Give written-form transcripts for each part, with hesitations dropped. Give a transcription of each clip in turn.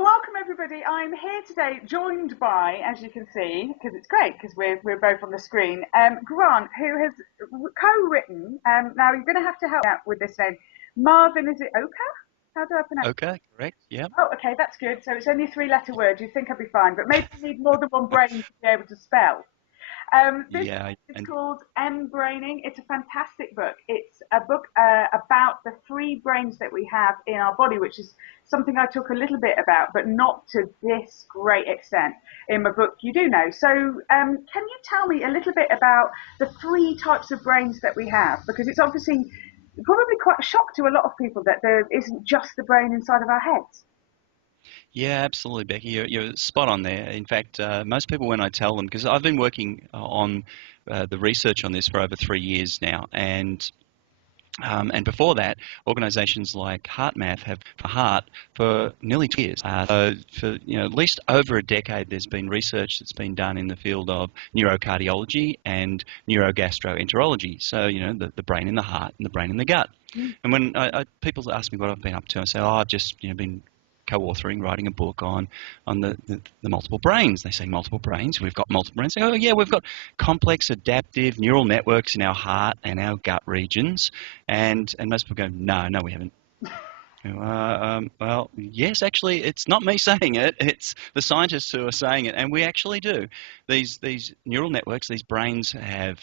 Well, welcome everybody. I'm here today joined by, as you can see, because it's great because we're both on the screen, Grant, who has co-written, now you're going to have to help out with this name, Marvin, is it Oka? How do I pronounce it? Okay, correct, yeah. Oh, okay, that's good. So it's only a three-letter word. You'd think I'd be fine, but maybe you need more than one brain to be able to spell. This Yeah, is and called Embraining. It's a fantastic book. It's a book about the three brains that we have in our body, which is something I talk a little bit about, but not to this great extent in my book. You do know. So can you tell me a little bit about the three types of brains that we have? Because it's obviously probably quite a shock to a lot of people that there isn't just the brain inside of our heads. yeah, absolutely, Becky. You're spot on there. In fact, most people, when I tell them, because I've been working on the research on this for over 3 years now, and before that, organisations like HeartMath have for heart for nearly 2 years. So for at least over a decade, there's been research that's been done in the field of neurocardiology and neurogastroenterology. So the brain in the heart and the brain in the gut. And when people ask me what I've been up to, I say, oh, I've just been co-authoring, writing a book on the multiple brains. They say multiple brains. We've got multiple brains. They go, oh, yeah, we've got complex adaptive neural networks in our heart and our gut regions. And most people go, no, we haven't. Well, yes, actually, it's not me saying it. It's the scientists who are saying it, and we actually do. These neural networks, these brains have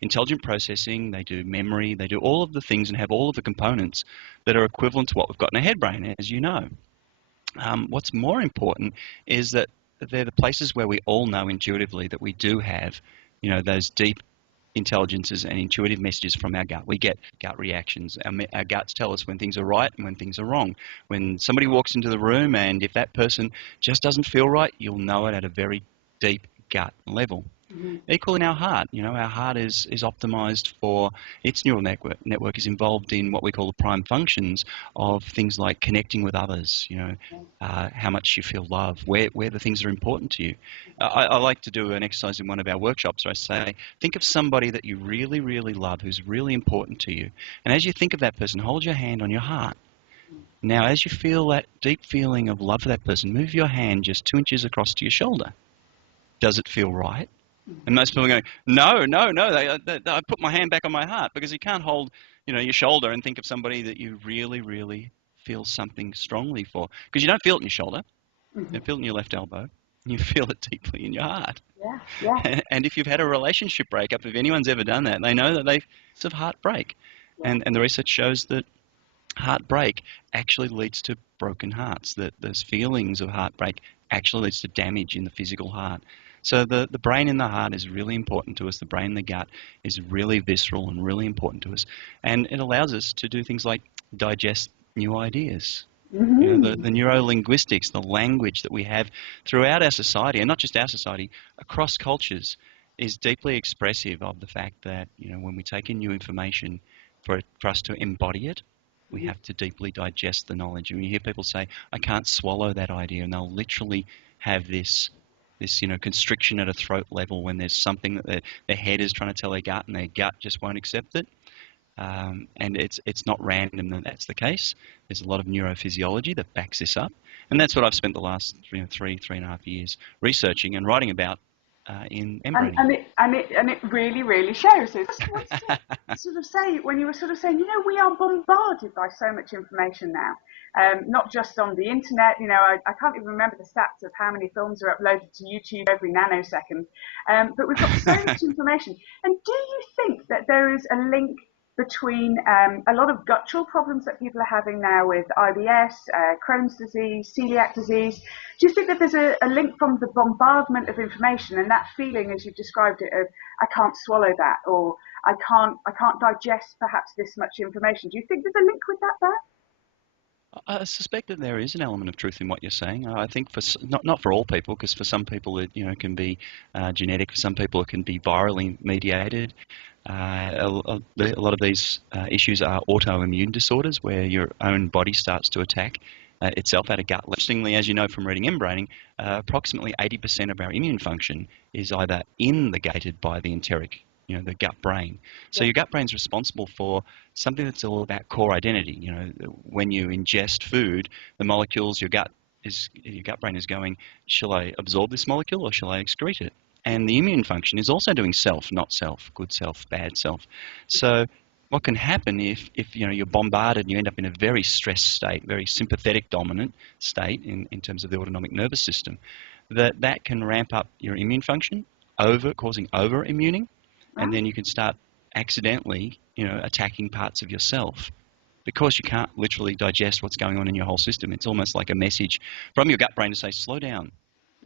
intelligent processing. They do memory. They do all of the things and have all of the components that are equivalent to what we've got in a head brain, as you know. What's more important is that they're the places where we all know intuitively that we do have, those deep intelligences and intuitive messages from our gut. We get gut reactions. Our guts tell us when things are right and when things are wrong. When somebody walks into the room and if that person just doesn't feel right, you'll know it at a very deep gut level. Mm-hmm. Equal in our heart. Our heart is optimized for its neural network is involved in what we call the prime functions of things like connecting with others, how much you feel love, where the things are important to you. I like to do an exercise in one of our workshops where I say, think of somebody that you really, really love who's really important to you. And as you think of that person, hold your hand on your heart. Now, as you feel that deep feeling of love for that person, move your hand just 2 inches across to your shoulder. Does it feel right? And most people are going, no. I put my hand back on my heart, because you can't hold, your shoulder and think of somebody that you really, really feel something strongly for, because you don't feel it in your shoulder. Mm-hmm. You feel it in your left elbow. You feel it deeply in your heart. Yeah. And if you've had a relationship breakup, if anyone's ever done that, they know that they've sort of heartbreak. Yeah. And the research shows that heartbreak actually leads to broken hearts. That those feelings of heartbreak actually leads to damage in the physical heart. So the brain in the heart is really important to us. The brain in the gut is really visceral and really important to us. And it allows us to do things like digest new ideas. Mm-hmm. The neuro-linguistics, the language that we have throughout our society, and not just our society, across cultures, is deeply expressive of the fact that, when we take in new information, for us to embody it, we have to deeply digest the knowledge. And you hear people say, I can't swallow that idea, and they'll literally have this constriction at a throat level when there's something that their head is trying to tell their gut and their gut just won't accept it. And it's not random that that's the case. There's a lot of neurophysiology that backs this up. And that's what I've spent the last 3.5 years researching and writing about in Embraining. And it really, really shows. So just want to sort of say, when you were sort of saying, we are bombarded by so much information now. Not just on the internet, I can't even remember the stats of how many films are uploaded to YouTube every nanosecond, but we've got so much information. And do you think that there is a link between a lot of guttural problems that people are having now with IBS, Crohn's disease, celiac disease? Do you think that there's a link from the bombardment of information and that feeling, as you've described it, of I can't swallow that, or I can't digest perhaps this much information? Do you think there's a link with that there? I suspect that there is an element of truth in what you're saying. I think for not for all people, because for some people it can be genetic. For some people it can be virally mediated. A lot of these issues are autoimmune disorders, where your own body starts to attack itself at a gut level. Interestingly, as you know from reading Embraining, approximately 80% of our immune function is either gated by the enteric, the gut brain. So your gut brain is responsible for something that's all about core identity. When you ingest food, the molecules your gut your gut brain is going, shall I absorb this molecule or shall I excrete it? And the immune function is also doing self, not self, good self, bad self. So what can happen if you're bombarded and you end up in a very stressed state, very sympathetic dominant state in terms of the autonomic nervous system, that can ramp up your immune function, causing over-immuning, and then you can start accidentally attacking parts of yourself because you can't literally digest what's going on in your whole system. It's almost like a message from your gut brain to say, slow down,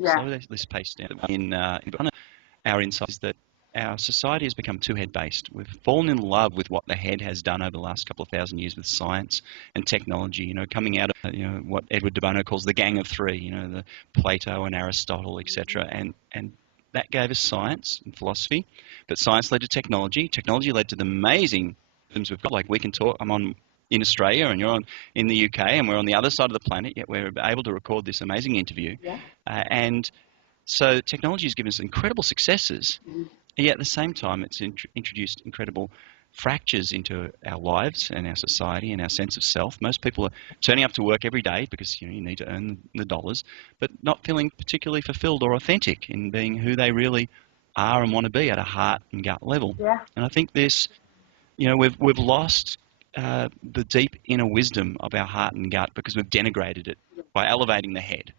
slow this pace down. In our insight is that our society has become too head-based. We've fallen in love with what the head has done over the last couple of thousand years with science and technology, coming out of what Edward de Bono calls the Gang of Three, the Plato and Aristotle, etc. And that gave us science and philosophy, but science led to technology. Technology led to the amazing things we've got. Like we can talk, I'm on in Australia and you're in the UK and we're on the other side of the planet, yet we're able to record this amazing interview. And so technology has given us incredible successes, yet at the same time it's introduced incredible fractures into our lives and our society and our sense of self. Most people are turning up to work every day because you need to earn the dollars, but not feeling particularly fulfilled or authentic in being who they really are and want to be at a heart and gut level. And I think this, we've lost the deep inner wisdom of our heart and gut because we've denigrated it by elevating the head.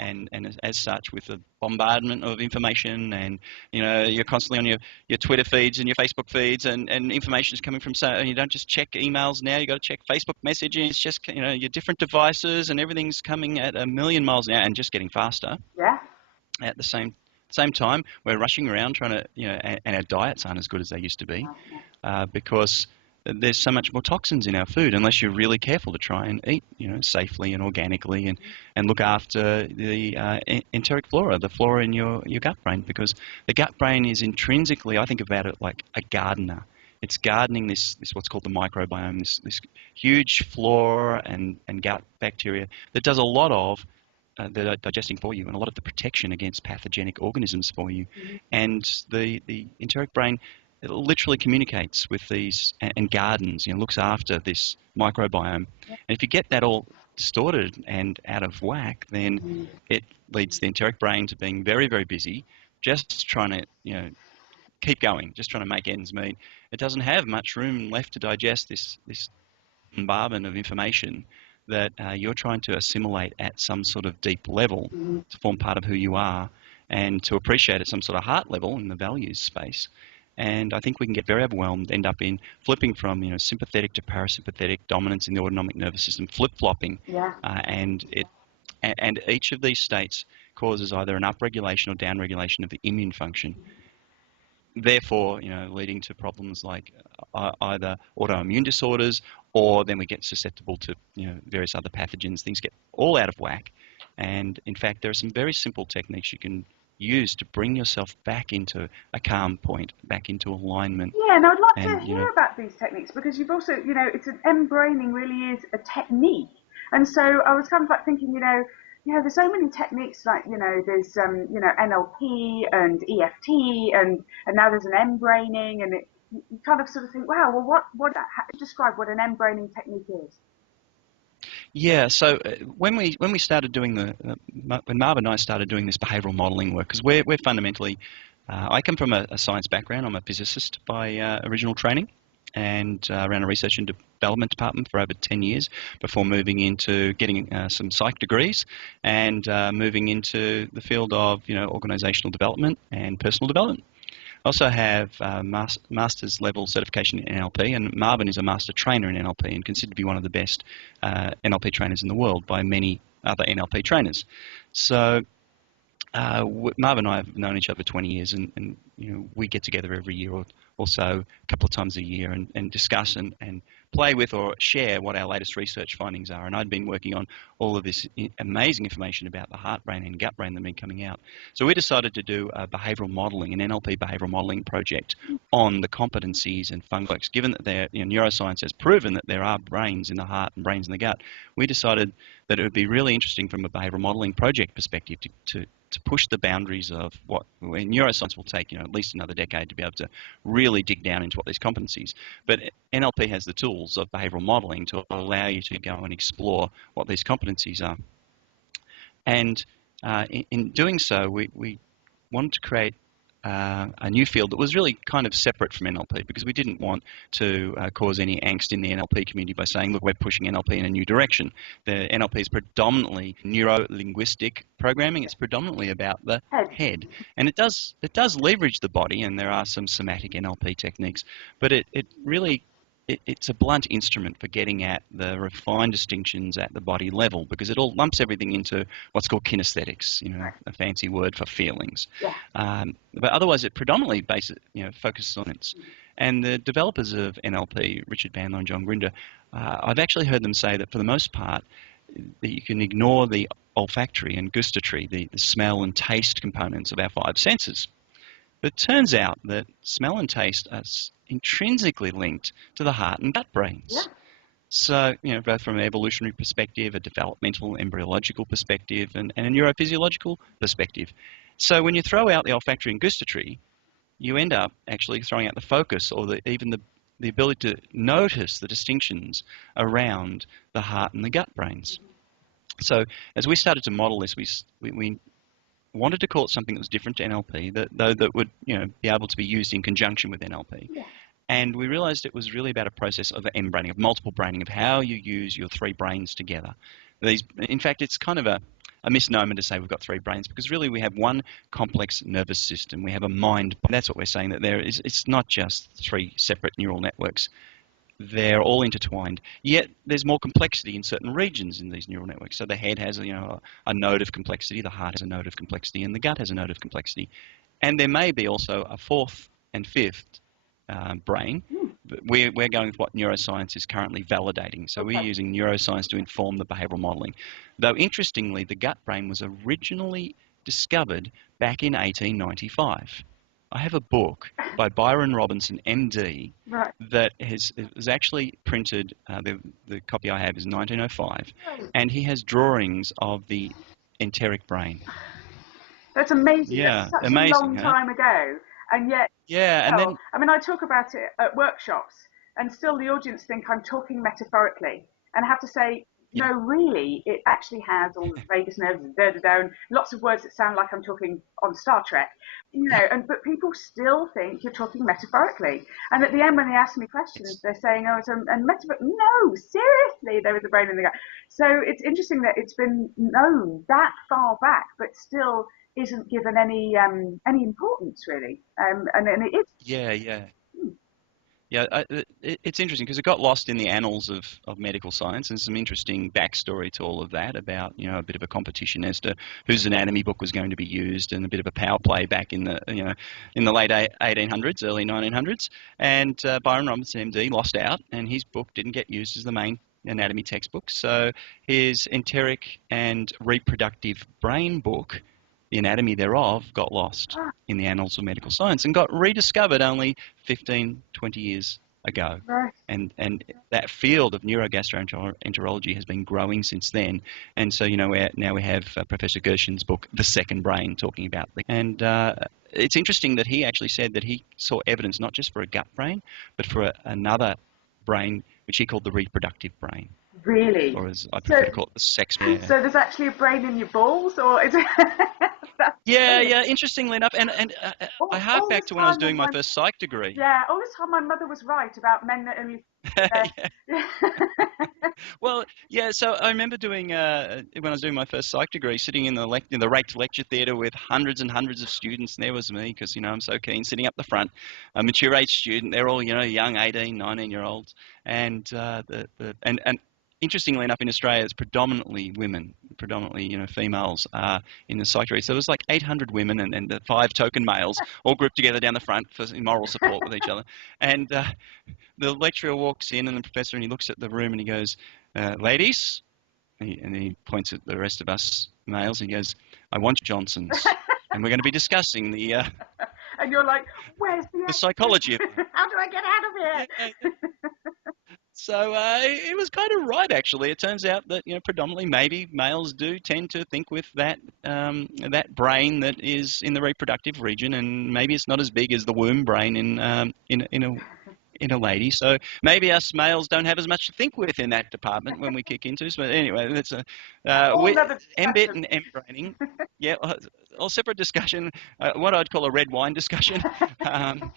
And as such, with the bombardment of information and, you're constantly on your Twitter feeds and your Facebook feeds and information is coming from, and you don't just check emails now, you got to check Facebook messages, just, your different devices and everything's coming at 1,000,000 miles an hour and just getting faster. At the same time, we're rushing around trying to, and our diets aren't as good as they used to be because there's so much more toxins in our food unless you're really careful to try and eat, safely and organically and look after the enteric flora, the flora in your gut brain, because the gut brain is intrinsically, I think about it like a gardener. It's gardening this what's called the microbiome, this huge flora and gut bacteria that does a lot of the digesting for you and a lot of the protection against pathogenic organisms for you. And the enteric brain, it literally communicates with these and gardens, looks after this microbiome. And if you get that all distorted and out of whack, then it leads the enteric brain to being very, very busy, just trying to, keep going, just trying to make ends meet. It doesn't have much room left to digest this bombardment of information that you're trying to assimilate at some sort of deep level to form part of who you are and to appreciate at some sort of heart level in the values space. And I think we can get very overwhelmed, end up in flipping from sympathetic to parasympathetic, dominance in the autonomic nervous system, flip-flopping, and each of these states causes either an upregulation or downregulation of the immune function. Therefore, leading to problems like either autoimmune disorders, or then we get susceptible to various other pathogens. Things get all out of whack. And in fact, there are some very simple techniques you can use to bring yourself back into a calm point, back into alignment. And I'd like to hear about these techniques, because you've also, it's embraining really is a technique. And so I was kind of like thinking, there's so many techniques, like, there's, NLP and EFT and now there's an embraining, and you kind of sort of think, wow, well, describe what an embraining technique is. Yeah, so when we started doing when Marv and I started doing this behavioural modelling work, because we're fundamentally, I come from a science background. I'm a physicist by original training, and ran a research and development department for over 10 years before moving into getting some psych degrees and moving into the field of organisational development and personal development. I also have master's level certification in NLP, and Marvin is a master trainer in NLP and considered to be one of the best NLP trainers in the world by many other NLP trainers. So Marv and I have known each other for 20 years, and we get together every year or so, a couple of times a year, and discuss and play with or share what our latest research findings are. And I'd been working on all of this amazing information about the heart brain and gut brain that had been coming out. So we decided to do a behavioural modelling, an NLP behavioural modelling project on the competencies and functions. Given that neuroscience has proven that there are brains in the heart and brains in the gut, we decided that it would be really interesting from a behavioural modelling project perspective to push the boundaries of what neuroscience will take at least another decade to be able to really dig down into what these competencies. But NLP has the tools of behavioural modelling to allow you to go and explore what these competencies are. And in doing so, we wanted to create a new field that was really kind of separate from NLP, because we didn't want to cause any angst in the NLP community by saying, look, we're pushing NLP in a new direction. The NLP is predominantly neuro-linguistic programming. It's predominantly about the head. And it does leverage the body, and there are some somatic NLP techniques, but it really it's a blunt instrument for getting at the refined distinctions at the body level, because it all lumps everything into what's called kinesthetics, a fancy word for feelings. Yeah. But otherwise, it predominantly focuses on it. And the developers of NLP, Richard Bandler and John Grinder, I've actually heard them say that for the most part, that you can ignore the olfactory and gustatory, the smell and taste components of our five senses. But it turns out that smell and taste are intrinsically linked to the heart and gut brains. Yeah. So, both from an evolutionary perspective, a developmental, embryological perspective, and a neurophysiological perspective. So when you throw out the olfactory and gustatory, you end up actually throwing out the focus, or even the ability to notice the distinctions around the heart and the gut brains. So as we started to model this, we wanted to call it something that was different to NLP, that would be able to be used in conjunction with NLP. Yeah. And we realized it was really about a process of embraining, of multiple braining, of how you use your three brains together. In fact, it's kind of a misnomer to say we've got three brains, because really we have one complex nervous system. We have a mind. That's what we're saying, that it's not just three separate neural networks. They're all intertwined, yet there's more complexity in certain regions in these neural networks. So the head has a node of complexity, the heart has a node of complexity, and the gut has a node of complexity. And there may be also a fourth and fifth brain. But we're going with what neuroscience is currently validating. So we're using neuroscience to inform the behavioral modeling. Though interestingly, the gut brain was originally discovered back in 1895. I have a book by Byron Robinson, MD, Right. that was actually printed, the copy I have is 1905, and he has drawings of the enteric brain. That's amazing. Yeah, That's such amazing, a long huh? time ago, and yet. Yeah, and then... I mean, I talk about it at workshops, and still the audience think I'm talking metaphorically. And I have to say, no, really, it actually has all the vagus nerves and lots of words that sound like I'm talking on Star Trek, but people still think you're talking metaphorically. And at the end, when they ask me questions, they're saying, oh, it's a metaphor. No, seriously, there is a brain in the gut. So it's interesting that it's been known that far back, but still isn't given any importance, really. And it is. Yeah. Yeah, it's interesting because it got lost in the annals of medical science, and some interesting backstory to all of that about, a bit of a competition as to whose anatomy book was going to be used, and a bit of a power play back in the late 1800s, early 1900s. And Byron Robinson, MD, lost out, and his book didn't get used as the main anatomy textbook. So his enteric and reproductive brain book, the anatomy thereof, got lost in the annals of medical science and got rediscovered only 15, 20 years ago. Right. And that field of neurogastroenterology has been growing since then. And so, now we have Professor Gershen's book, The Second Brain, talking about and it's interesting that he actually said that he saw evidence not just for a gut brain, but for another brain, which he called the reproductive brain. Really? Or as I prefer to call it, the sex brain. So there's actually a brain in your balls, or is it? Yeah. Interestingly enough, and I hark back to when I was doing my first psych degree. Yeah, all this time my mother was right about men that only. Well, yeah. So I remember doing when I was doing my first psych degree, sitting in the raked lecture theatre with hundreds and hundreds of students, and there was me, because I'm so keen, sitting up the front, a mature age student. They're all young 18, 19-year-olds, and interestingly enough, in Australia, it's predominantly women, females in the psych degree. So there was like 800 women and the 5 token males all grouped together down the front for moral support with each other. And the lecturer walks in, and the professor, and he looks at the room and he goes, ladies, and he points at the rest of us males, and he goes, I want Johnsons. And we're going to be discussing the... and you're like, where's the psychology of it. How do I get out of here? Yeah. So it was kind of right, actually. It turns out that predominantly maybe males do tend to think with that brain that is in the reproductive region, and maybe it's not as big as the womb brain in in a lady. So maybe us males don't have as much to think with in that department when we kick into. But anyway, that's a Another MBIT discussion. and embraining. Yeah, a separate discussion, what I'd call a red wine discussion. Um,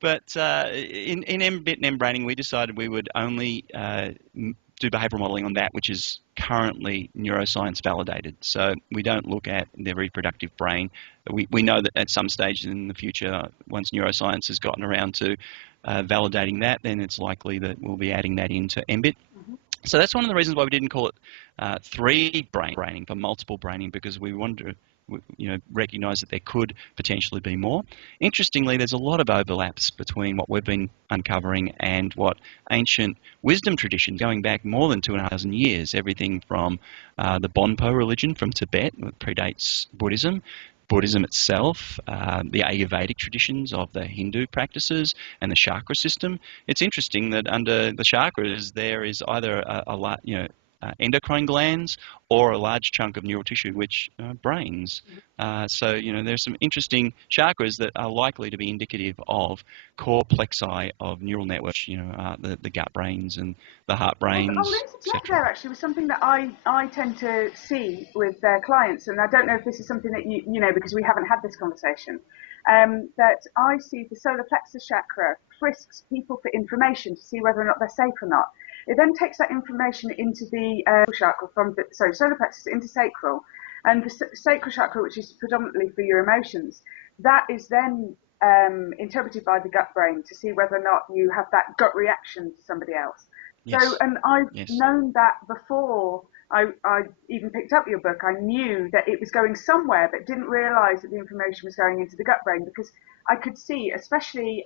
but in MBIT and embraining, we decided we would only do behavioural modelling on that which is currently neuroscience validated. So we don't look at the reproductive brain. We know that at some stage in the future, once neuroscience has gotten around to validating that, then it's likely that we'll be adding that into MBIT. So that's one of the reasons why we didn't call it three braining for multiple braining, because we wanted to recognise that there could potentially be more. Interestingly, there's a lot of overlaps between what we've been uncovering and what ancient wisdom traditions going back more than 2,500 years, everything from the Bonpo religion from Tibet, that predates Buddhism, Buddhism itself, the Ayurvedic traditions of the Hindu practices, and the chakra system. It's interesting that under the chakras there is either endocrine glands or a large chunk of neural tissue, which brains. So there's some interesting chakras that are likely to be indicative of core plexi of neural networks. The gut brains and the heart brains, I'll interject etc. there actually with something that I tend to see with their clients, and I don't know if this is something that you know, because we haven't had this conversation, that I see the solar plexus chakra frisks people for information to see whether or not they're safe or not. It then takes that information into the chakra solar plexus into sacral, and the sacral chakra, which is predominantly for your emotions, that is then interpreted by the gut brain to see whether or not you have that gut reaction to somebody else. Yes. So, and I've Yes. known that before I even picked up your book. I knew that it was going somewhere, but didn't realise that the information was going into the gut brain, because I could see, especially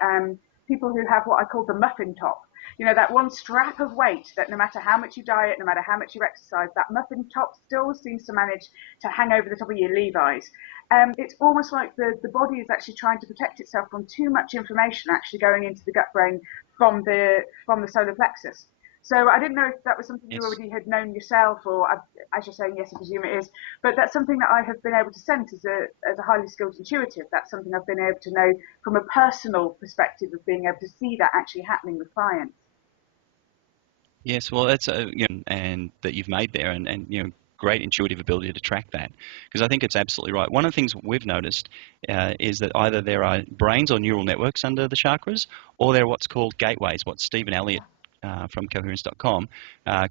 people who have what I call the muffin top. That one strap of weight that no matter how much you diet, no matter how much you exercise, that muffin top still seems to manage to hang over the top of your Levi's. It's almost like the body is actually trying to protect itself from too much information actually going into the gut brain from the solar plexus. So I didn't know if that was something you already had known yourself, or as you're saying, yes, I presume it is. But that's something that I have been able to sense as a highly skilled intuitive. That's something I've been able to know from a personal perspective of being able to see that actually happening with clients. Yes, well, that's and that you've made there, and great intuitive ability to track that, because I think it's absolutely right. One of the things we've noticed is that either there are brains or neural networks under the chakras, or there are what's called gateways, what Stephen Elliott from coherence.com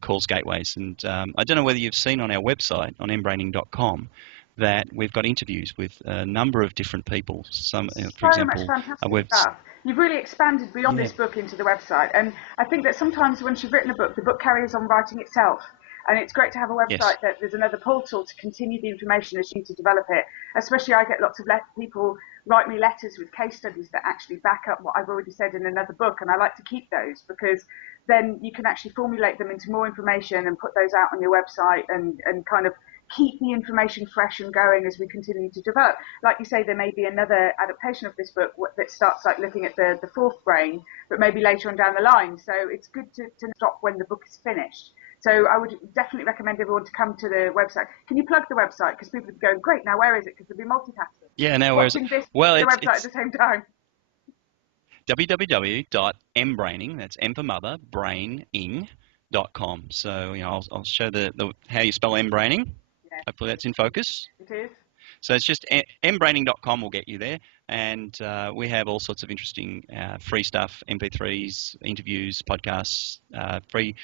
calls gateways. And I don't know whether you've seen on our website, on mbraining.com, that we've got interviews with a number of different people. Some, for example, much fantastic stuff. You've really expanded beyond this book into the website, and I think that sometimes once you've written a book, the book carries on writing itself. And it's great to have a website that there's another portal to continue the information as you to develop it. Especially, I get lots of people write me letters with case studies that actually back up what I've already said in another book, and I like to keep those, because then you can actually formulate them into more information and put those out on your website and kind of keep the information fresh and going as we continue to develop. Like you say, there may be another adaptation of this book that starts like looking at the fourth brain, but maybe later on down the line. So it's good to stop when the book is finished. So I would definitely recommend everyone to come to the website. Can you plug the website? Because people would go, great, now where is it? Because they'll be multitasking. Yeah, now where is it? Well, the website at the same time. www.mbraining, that's M for mother, braining.com. So I'll show the how you spell mbraining. Yeah. Hopefully that's in focus. It is. So it's just mbraining.com will get you there, and we have all sorts of interesting free stuff, MP3s, interviews, podcasts, free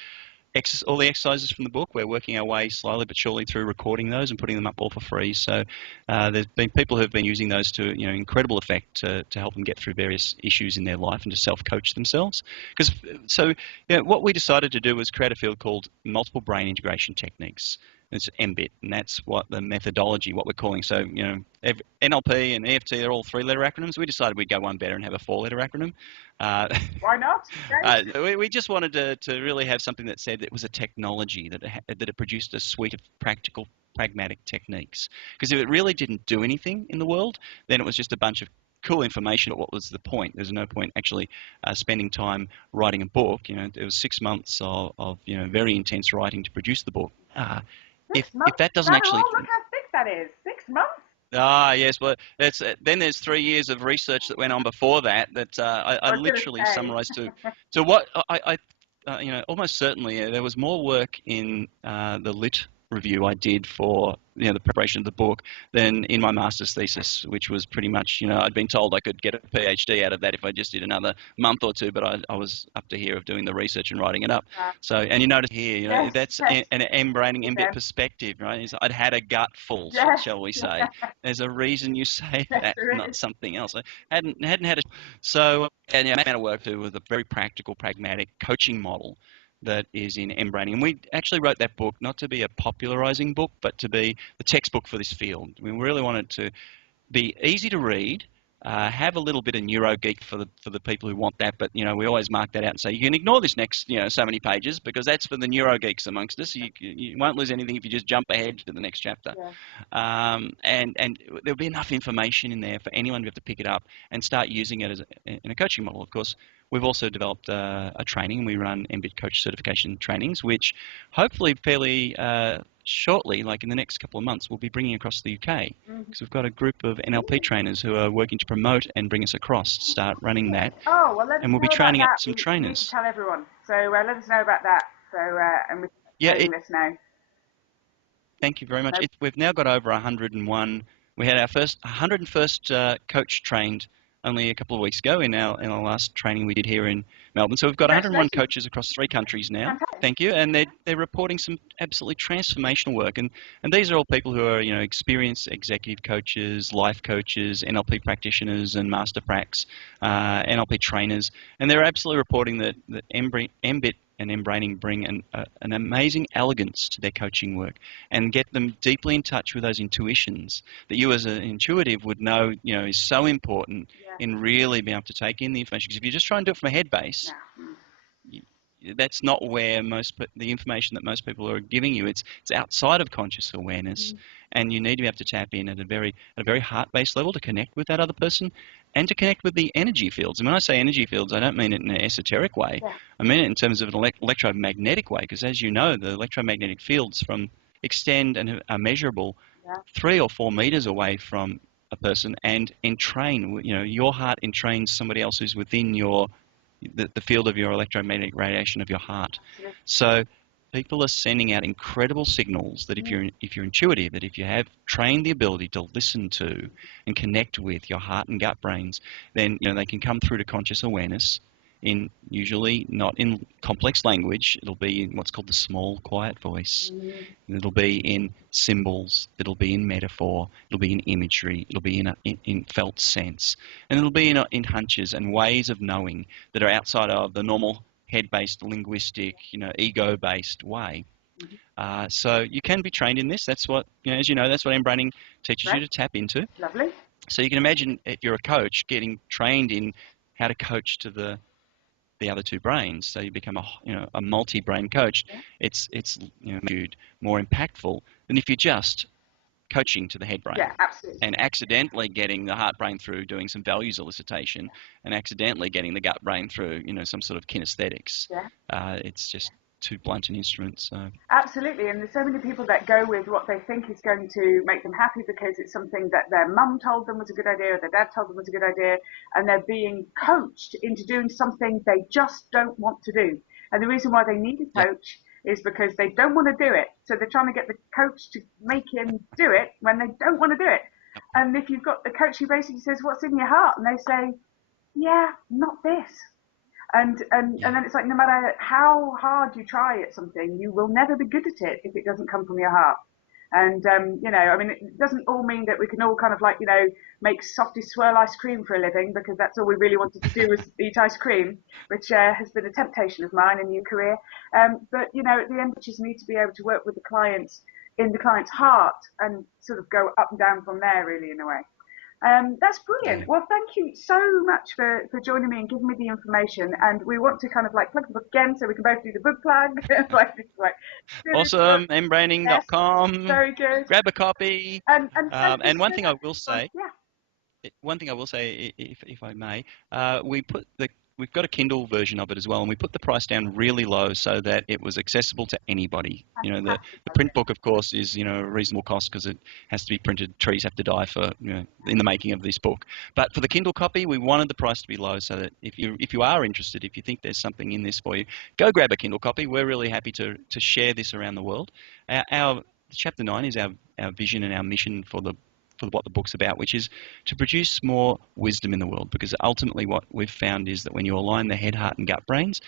all the exercises from the book. We're working our way slowly but surely through recording those and putting them up all for free. So there's been people who have been using those to incredible effect to help them get through various issues in their life and to self-coach themselves. What we decided to do was create a field called multiple brain integration techniques. It's MBIT, and that's what the methodology, what we're calling. So, NLP and EFT, they're all three-letter acronyms. We decided we'd go one better and have a four-letter acronym. Why not? We just wanted to really have something that said it was a technology, that it produced a suite of practical, pragmatic techniques. Because if it really didn't do anything in the world, then it was just a bunch of cool information, but what was the point? There's no point actually spending time writing a book. It was 6 months of very intense writing to produce the book. If that doesn't actually... Look how thick that is. 6 months? Ah, yes. Well, it's then there's 3 years of research that went on before that I I was going to literally say, summarised to what almost certainly there was more work in the lit review I did for the preparation of the book than in my master's thesis, which was pretty much I'd been told I could get a PhD out of that if I just did another month or two, but I was up to here of doing the research and writing it up. So, and you notice here, yes, that's yes, an Embraining with MBIT them. perspective, right? I'd had a gut full, Yes, shall we say. yes, There's a reason you say yes, that, there not is. something else. I hadn't had a so and yeah, amount of work too with a very practical, pragmatic coaching model that is in Embraining. And we actually wrote that book not to be a popularizing book, but to be the textbook for this field. We really wanted to be easy to read, have a little bit of neuro geek for the people who want that, but we always mark that out and say you can ignore this next so many pages because that's for the neuro geeks amongst us. You won't lose anything if you just jump ahead to the next chapter. Yeah. And there'll be enough information in there for anyone to have to pick it up and start using it in a coaching model. Of course, we've also developed a training. We run mBIT coach certification trainings, which hopefully fairly shortly, like in the next couple of months, we'll be bringing across the UK because we've got a group of NLP trainers who are working to promote and bring us across to start running that. Oh, well, let us And we'll be know about training up that. some We need to trainers. tell everyone. So let us know about that. So, and we Yeah, can this now. thank you very much. No. We've now got over 101. We had our first 101st coach trained only a couple of weeks ago in our last training we did here in Melbourne. So we've got 101 Congratulations. coaches across 3 countries now. Fantastic. Thank you. And they're reporting some absolutely transformational work. And these are all people who are experienced executive coaches, life coaches, NLP practitioners, and master pracs, NLP trainers. And they're absolutely reporting that mBIT and Embraining bring an amazing elegance to their coaching work and get them deeply in touch with those intuitions that you as an intuitive would know, is so important in really being able to take in the information. Because if you just try and do it from a head base, that's not where the information that most people are giving you. It's outside of conscious awareness, and you need to be able to tap in at a very heart-based level to connect with that other person and to connect with the energy fields. And when I say energy fields, I don't mean it in an esoteric way. I mean it in terms of an electromagnetic way, because as you know, the electromagnetic fields extend and are measurable 3 or 4 meters away from a person and entrain. Your heart entrains somebody else who's within the field of your electromagnetic radiation of your heart. So people are sending out incredible signals that if you're intuitive, that if you have trained the ability to listen to and connect with your heart and gut brains, then they can come through to conscious awareness in usually not in complex language. It'll be in what's called the small, quiet voice. It'll be in symbols. It'll be in metaphor. It'll be in imagery. It'll be in felt sense. And it'll be in hunches and ways of knowing that are outside of the normal head-based, linguistic, ego-based way. So you can be trained in this. That's what, as you know, that's what Embraining teaches you to tap into. Lovely. So you can imagine if you're a coach getting trained in how to coach to the other 2 brains, so you become a multi-brain coach. It's viewed more impactful than if you're just coaching to the head brain. Yeah, absolutely. And accidentally getting the heart brain through doing some values elicitation, and accidentally getting the gut brain through some sort of kinesthetics. It's just too blunt an instrument. So absolutely, and there's so many people that go with what they think is going to make them happy because it's something that their mum told them was a good idea or their dad told them was a good idea, and they're being coached into doing something they just don't want to do. And the reason why they need a coach is because they don't want to do it. So they're trying to get the coach to make him do it when they don't want to do it. And if you've got the coach who basically says, "What's in your heart?" and they say, "Yeah, not this." And then it's like, no matter how hard you try at something, you will never be good at it if it doesn't come from your heart. And, I mean, it doesn't all mean that we can all kind of like, make softy swirl ice cream for a living, because that's all we really wanted to do was eat ice cream, which has been a temptation of mine in your career. But, at the end, we just need to be able to work with the clients in the client's heart and sort of go up and down from there, really, in a way. That's brilliant. Well, thank you so much for joining me and giving me the information. And we want to kind of like plug the book again so we can both do the book plug. Awesome. Embraining.com. Yes, very good. Grab a copy. And one thing I will say, if I may, we put the we've got a Kindle version of it as well, and we put the price down really low so that it was accessible to anybody. You know, the print book, of course, is, you know, a reasonable cost because it has to be printed. Trees have to die for, you know, in the making of this book. But for the Kindle copy, we wanted the price to be low so that if you are interested, if you think there's something in this for you, go grab a Kindle copy. We're really happy to share this around the world. Our Chapter 9 is our vision and our mission for what the book's about, which is to produce more wisdom in the world, because ultimately what we've found is that when you align the head, heart and gut brains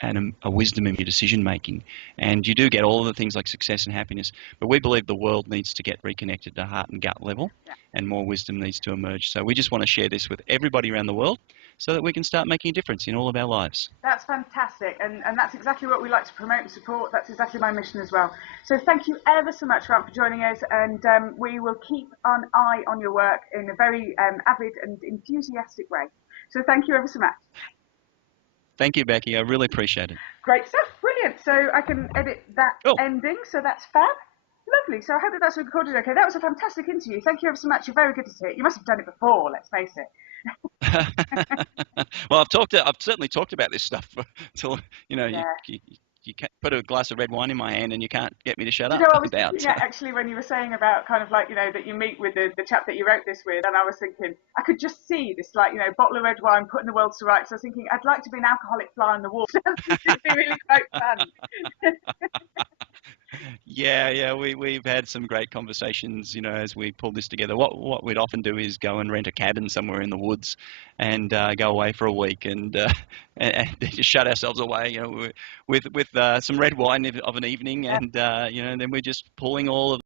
and a wisdom in your decision making, and you do get all of the things like success and happiness, but we believe the world needs to get reconnected to heart and gut level, and more wisdom needs to emerge. So we just want to share this with everybody around the world so that we can start making a difference in all of our lives. That's fantastic, and that's exactly what we like to promote and support. That's exactly my mission as well. So thank you ever so much, Grant, for joining us, and we will keep an eye on your work in a very avid and enthusiastic way. So thank you ever so much. Thank you, Becky. I really appreciate it. Great stuff. Brilliant. So I can edit that ending, so that's fab. Lovely. So I hope that's recorded okay. That was a fantastic interview. Thank you ever so much. You're very good at it. You must have done it before, let's face it. Well, I've certainly talked about this stuff until, you know, you can't put a glass of red wine in my hand and you can't get me to shut up. You know, I was thinking actually when you were saying about kind of like, you know, that you meet with the chap that you wrote this with, and I was thinking I could just see this, like, you know, bottle of red wine putting the world to rights. So I was thinking I'd like to be an alcoholic fly on the wall. It'd be really quite fun. Yeah, we've had some great conversations, you know, as we pull this together. What we'd often do is go and rent a cabin somewhere in the woods and go away for a week and just shut ourselves away, you know, with some red wine of an evening, and you know, then we're just pulling all of